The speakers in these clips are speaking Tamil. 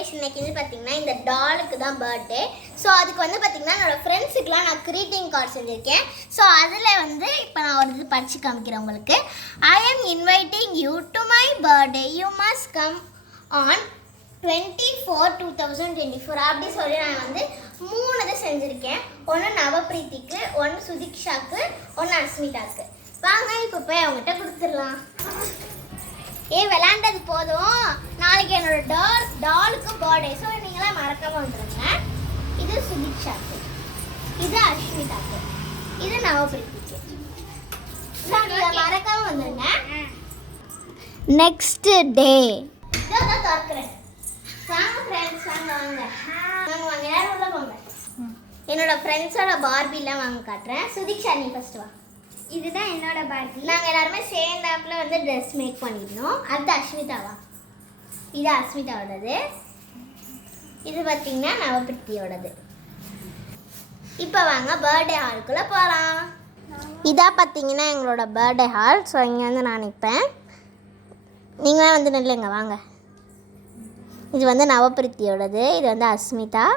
கைஸ், இன்னைக்கு வந்து பார்த்தீங்கன்னா இந்த டாலுக்கு தான் பர்த்டே. ஸோ அதுக்கு வந்து பார்த்தீங்கன்னா என்னோட ஃப்ரெண்ட்ஸுக்குலாம் நான் க்ரீட்டிங் கார்டு செஞ்சுருக்கேன். ஸோ அதில் வந்து இப்போ நான் ஒரு இது படித்து காமிக்கிறேன் உங்களுக்கு. I am inviting you to my birthday, you must come on 24/2024 அப்படி சொல்லி நான் வந்து 3 இது செஞ்சுருக்கேன். ஒன்று நவப்ரீத்திக்கு, ஒன்று சுதிக்ஷாக்கு, ஒன்று அஸ்மிதாக்கு. வாங்க இப்போ போய் அவங்ககிட்ட கொடுத்துடலாம். விளையாண்டது போதும், நாளைக்கு என்னோட டாலுக்கு பர்த்டே. ஸோ நீங்களாம் மறக்காம வந்துடுங்க. இது சுதிக்ஷாக்கு, இது அஸ்மிதாக்கு, இது நவப்ரீத்திக்கு. ஸோ நீங்கள் மறக்காம வந்துடுங்க. நெக்ஸ்ட் டே இதான் திறக்கிறேன். வாங்க ஃப்ரெண்ட்ஸ், வாங்க வாங்க வாங்க வாங்க, யாரும் உள்ள போங்க. என்னோட ஃப்ரெண்ட்ஸோட பார்பிலாம் வாங்க காட்டுறேன். சுதிக்ஷா நீ ஃபர்ஸ்ட் வா. இதுதான் என்னோட பார்பி. நாங்கள் எல்லாருமே சேர்ந்தாப்புல வந்து ட்ரெஸ் மேக் பண்ணியிருந்தோம். அது அஸ்மிதாவா? இது அஸ்மிதாவோடது. இது பார்த்தீங்கன்னா நவப்ரீத்தியோடது. இப்போ வாங்க பர்த்டே ஹாலுக்குள்ளே போகலாம். இதாக பார்த்தீங்கன்னா எங்களோட பர்த்டே ஹால். ஸோ இங்கே வந்து நான் நிற்பேன், நீங்களாம் வந்து நில்லுங்க வாங்க. இது வந்து நவப்ரீத்தியோடது, இது வந்து அஸ்மிதா,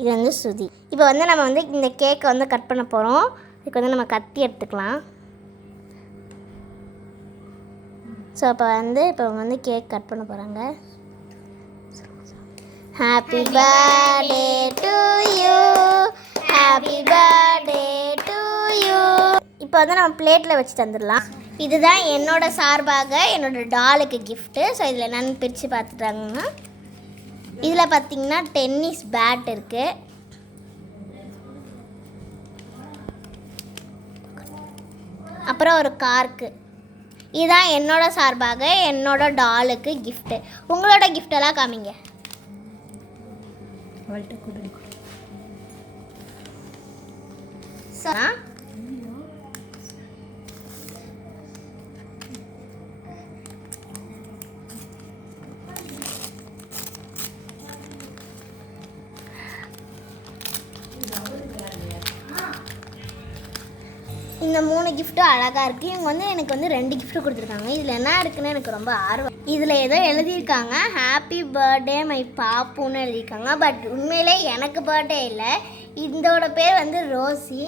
இது வந்து சுதி. இப்போ வந்து நம்ம வந்து இந்த கேக்கை வந்து கட் பண்ண போகிறோம். இதுக்கு வந்து நம்ம கத்தி எடுத்துக்கலாம். ஸோ இப்போ வந்து கேக் கட் பண்ண போகிறாங்க. Happy birthday to you, happy birthday to you. இப்போ வந்து நம்ம பிளேட்டில் வச்சு தந்துடலாம். இதுதான் என்னோட சார்பாக என்னோட டாலுக்கு கிஃப்ட்டு. ஸோ இதில் என்னென்னு பிரித்து பார்த்துட்டாங்கன்னா, இதில் பார்த்தீங்கன்னா டென்னிஸ் பேட் இருக்குது, அப்புறம் ஒரு கார்க்கு. இதுதான் என்னோட சார்பாக என்னோட டாலுக்கு கிஃப்ட்டு. உங்களோட கிஃப்டெல்லாம் காமிங்க. இந்த 3 கிஃப்ட்டும் அழகாக இருக்குது. இவங்க வந்து எனக்கு வந்து 2 கிஃப்ட்டு கொடுத்துருக்காங்க. இதில் என்ன இருக்குன்னு எனக்கு ரொம்ப ஆர்வம். இதில் ஏதோ எழுதியிருக்காங்க ஹாப்பி பர்த்டே மை பாப்புன்னு எழுதியிருக்காங்க. பட் உண்மையிலே எனக்கு பர்த்டே இல்லை, இதோட பேர் வந்து ரோசி.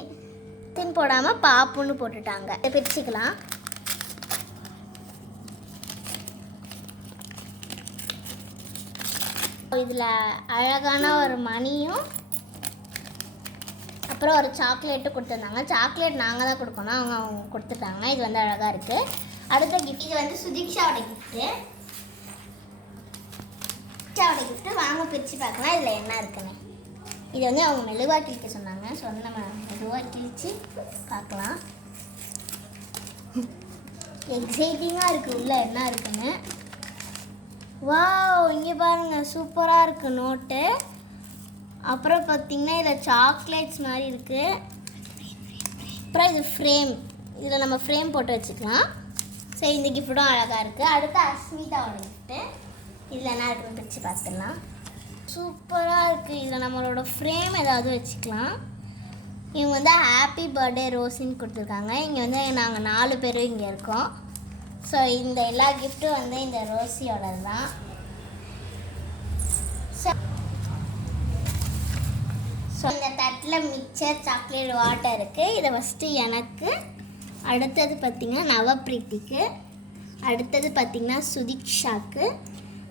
தின் போடாமல் பாப்புன்னு போட்டுட்டாங்க. இதை பிரிச்சுக்கலாம். இதில் அழகான ஒரு மணியும் அப்புறம் ஒரு சாக்லேட்டு கொடுத்துருந்தாங்க. சாக்லேட் நாங்கள் தான் கொடுக்கணும், அவங்க கொடுத்துட்டாங்க. இது வந்து அழகாக இருக்குது. அடுத்த கிஃப்ட் இது வந்து சுதிக்ஷாவோட கிஃப்ட்டு. சுதிக்ஷாவோட கிஃப்ட்டு வாங்க பிரித்து பார்க்கலாம் இதில் என்ன இருக்குன்னு. இது வந்து அவங்க மெழுவாக கிழிக்க சொன்னாங்க. ஸோ வந்து நம்ம மெழுவாக கிழித்து பார்க்கலாம். எக்ஸைட்டிங்காக இருக்குது உள்ளே என்ன இருக்குன்னு. வாவ், இங்கே பாருங்கள் சூப்பராக இருக்குது நோட்டு. அப்புறம் பார்த்திங்கன்னா இதில் சாக்லேட்ஸ் மாதிரி இருக்குது. அப்புறம் இது ஃப்ரேம், இதில் நம்ம ஃப்ரேம் போட்டு வச்சுக்கலாம். சரி, இந்த கிஃப்ட்டும் அழகாக இருக்குது. அடுத்து அஸ்மிதாவோட கிஃப்ட்டு. இதில் என்ன இருக்குன்னு பிரித்து பார்த்துடலாம். சூப்பராக இருக்குது. இதில் நம்மளோட ஃப்ரேம் ஏதாவது வச்சுக்கலாம். இவங்க வந்து ஹாப்பி பர்த்டே ரோஸின்னு கொடுத்துருக்காங்க. இங்கே வந்து நாங்கள் 4 பேரும் இங்கே இருக்கோம். ஸோ இந்த எல்லா கிஃப்ட்டும் வந்து இந்த ரோஸியோடது தான். ஸோ இந்த தட்டில் மிக்சர் சாக்லேட் வாட்டர் இருக்குது. இதை ஃபஸ்ட்டு எனக்கு, அடுத்தது பார்த்திங்கன்னா நவப்ரீத்திக்கு, அடுத்தது பார்த்திங்கன்னா சுதிக்ஷாக்கு,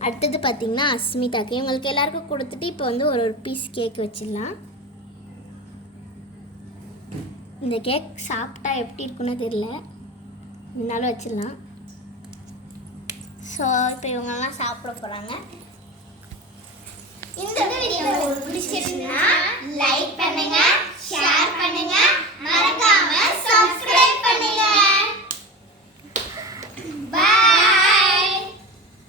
அடுத்தது பார்த்திங்கன்னா அஸ்மிதாக்கு. இவங்களுக்கு எல்லாருக்கும் கொடுத்துட்டு இப்போ வந்து ஒரு பீஸ் கேக் வச்சிடலாம். இந்த கேக் சாப்பிட்டா எப்படி இருக்குன்னு தெரியல, இருந்தாலும் வச்சிடலாம். ஸோ இப்போ இவங்கெல்லாம் சாப்பிட போகிறாங்க. இந்த வீடியோ உங்களுக்கு பிடிச்சிருந்தா லைக் பண்ணுங்க, ஷேர் பண்ணுங்க.